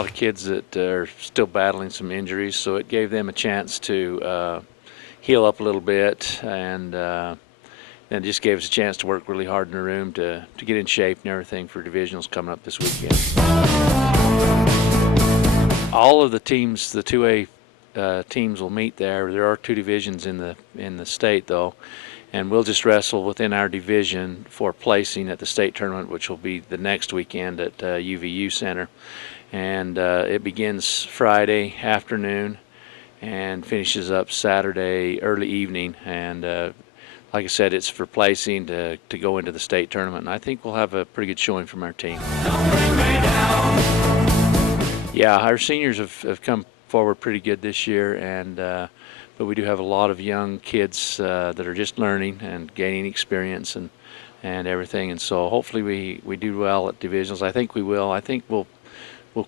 lot of kids that are still battling some injuries, so it gave them a chance to heal up a little bit, and it just gave us a chance to work really hard in the room to get in shape and everything for divisionals coming up this weekend. All of the teams, the 2A teams will meet there. There are 2 divisions in the state, though, and we'll just wrestle within our division for placing at the state tournament, which will be the next weekend at UVU Center. And it begins Friday afternoon and finishes up Saturday early evening. And like I said, it's for placing to go into the state tournament. And I think we'll have a pretty good showing from our team. Yeah, our seniors have come forward pretty good this year, and but we do have a lot of young kids that are just learning and gaining experience and everything, and so hopefully we do well at divisionals. I think we will. I think we'll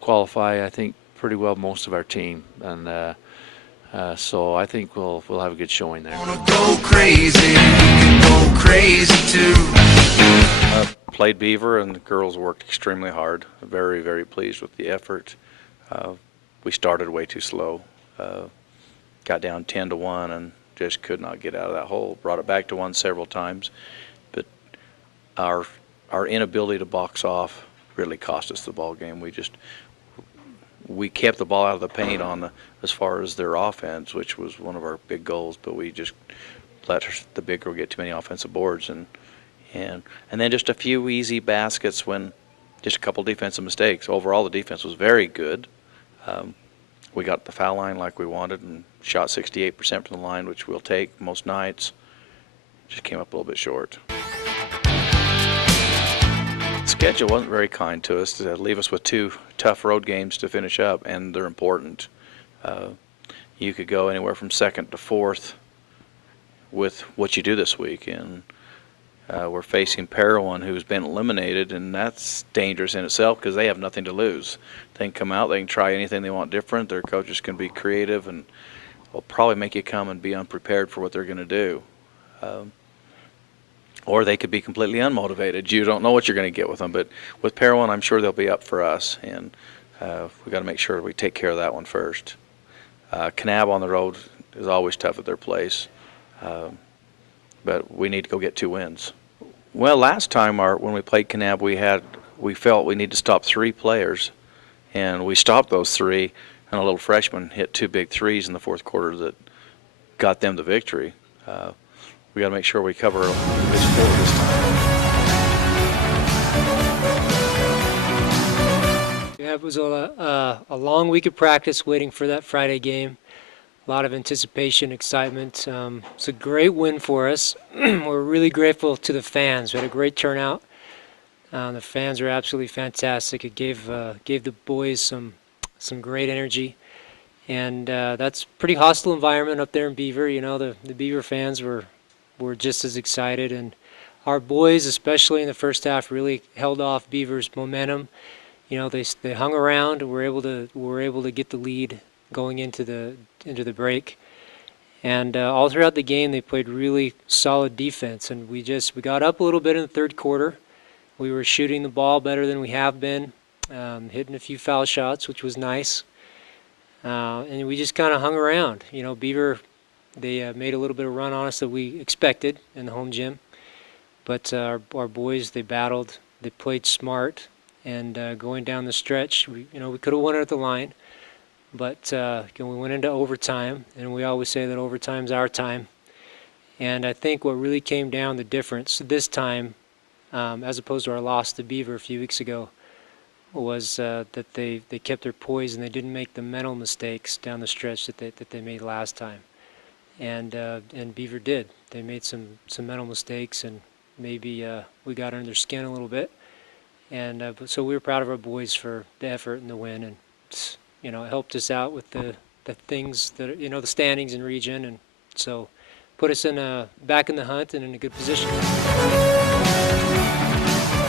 qualify, I think, pretty well most of our team, and so I think we'll have a good showing there. Go crazy, go crazy too. Played Beaver, and the girls worked extremely hard. Very, very pleased with the effort. We started way too slow. Got down 10-1 and just could not get out of that hole. Brought it back to 1 several times, but our inability to box off really cost us the ball game. We kept the ball out of the paint as far as their offense, which was one of our big goals, but we just let the big girl get too many offensive boards, and then just a few easy baskets when just a couple defensive mistakes. Overall, the defense was very good. We got the foul line like we wanted and shot 68% from the line, which we'll take most nights. Just came up a little bit short. The schedule wasn't very kind to us to leave us with 2 tough road games to finish up, and they're important. You could go anywhere from 2nd to 4th with what you do this week, and we're facing Parowan, who's been eliminated, and that's dangerous in itself because they have nothing to lose. They can come out, they can try anything they want different. Their coaches can be creative and will probably make you come and be unprepared for what they're going to do. Or they could be completely unmotivated. You don't know what you're going to get with them. But with Parowan, I'm sure they'll be up for us, and we've got to make sure we take care of that one first. Kanab on the road is always tough at their place, but we need to go get 2 wins. Well, last time when we played Kanab, we felt we need to stop 3 players, and we stopped those 3, and a little freshman hit 2 big threes in the 4th quarter that got them the victory. We got to make sure we cover this floor this time. Yeah, it was a long week of practice waiting for that Friday game. A lot of anticipation, excitement. It's a great win for us. We're really grateful to the fans. We had a great turnout. The fans were absolutely fantastic. It gave the boys some great energy, and that's a pretty hostile environment up there in Beaver. You know, the Beaver fans were just as excited, and our boys, especially in the first half, really held off Beaver's momentum. You know, they hung around and were able to get the lead going into the break, and all throughout the game they played really solid defense, and we got up a little bit in the 3rd quarter. We were shooting the ball better than we have been, hitting a few foul shots, which was nice, and we just kind of hung around. You know, Beaver, they made a little bit of run on us that we expected in the home gym, but our boys, they battled, they played smart, and going down the stretch, we could have won it at the line, but we went into overtime, and we always say that overtime's our time. And I think what really came down the difference this time, as opposed to our loss to Beaver a few weeks ago, was that they kept their poise and they didn't make the mental mistakes down the stretch that they made last time. And Beaver did. They made some mental mistakes, and maybe we got under their skin a little bit. And so we were proud of our boys for the effort and the win, and it helped us out with the things that the standings in region, and so put us back in the hunt and in a good position.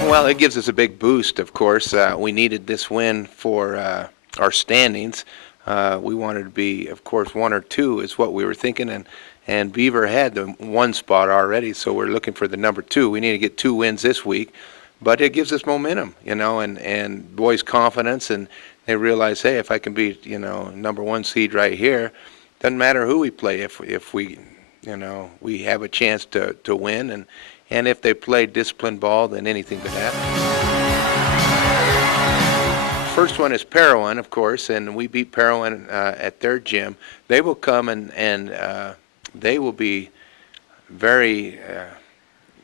Well, it gives us a big boost, of course. We needed this win for our standings. We wanted to be, of course, 1 or 2 is what we were thinking, and Beaver had the 1 spot already, so we're looking for the number 2. We need to get 2 wins this week, but it gives us momentum, and boys' confidence, and they realize, hey, if I can be, number 1 seed right here, doesn't matter who we play. If we, we have a chance to win, and if they play disciplined ball, then anything could happen. First one is Parowan, of course, and we beat Parowan at their gym. They will come and they will be very.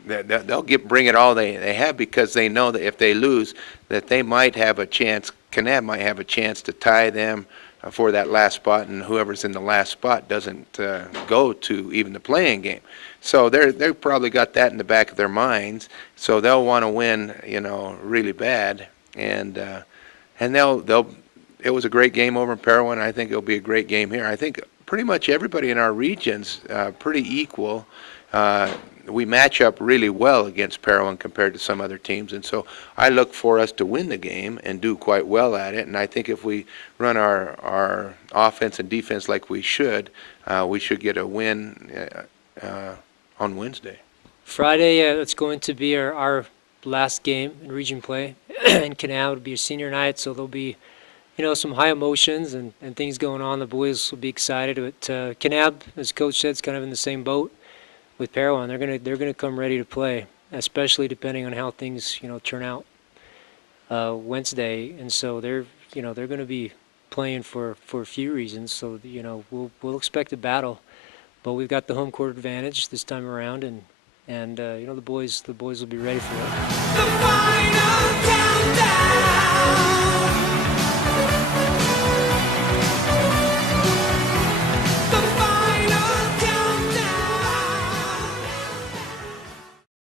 They'll bring it all they have, because they know that if they lose, that they might have a chance. Kanab might have a chance to tie them for that last spot, and whoever's in the last spot doesn't go to even the playing game. So they've probably got that in the back of their minds. So they'll want to win, really bad, and they'll. It was a great game over in Parowan. I think it'll be a great game here. I think pretty much everybody in our region's pretty equal. We match up really well against Parowan compared to some other teams, and so I look for us to win the game and do quite well at it. And I think if we run our offense and defense like we should get a win on Wednesday. Friday, it's going to be our last game in region play, and Kanab will be a senior night, so there'll be, some high emotions and things going on. The boys will be excited. But Kanab, as Coach said, is kind of in the same boat with Parowan. They're gonna come ready to play, especially depending on how things turn out Wednesday. And so they're gonna be playing for a few reasons. So we'll expect a battle, but we've got the home court advantage this time around, and the boys will be ready for it. The final countdown.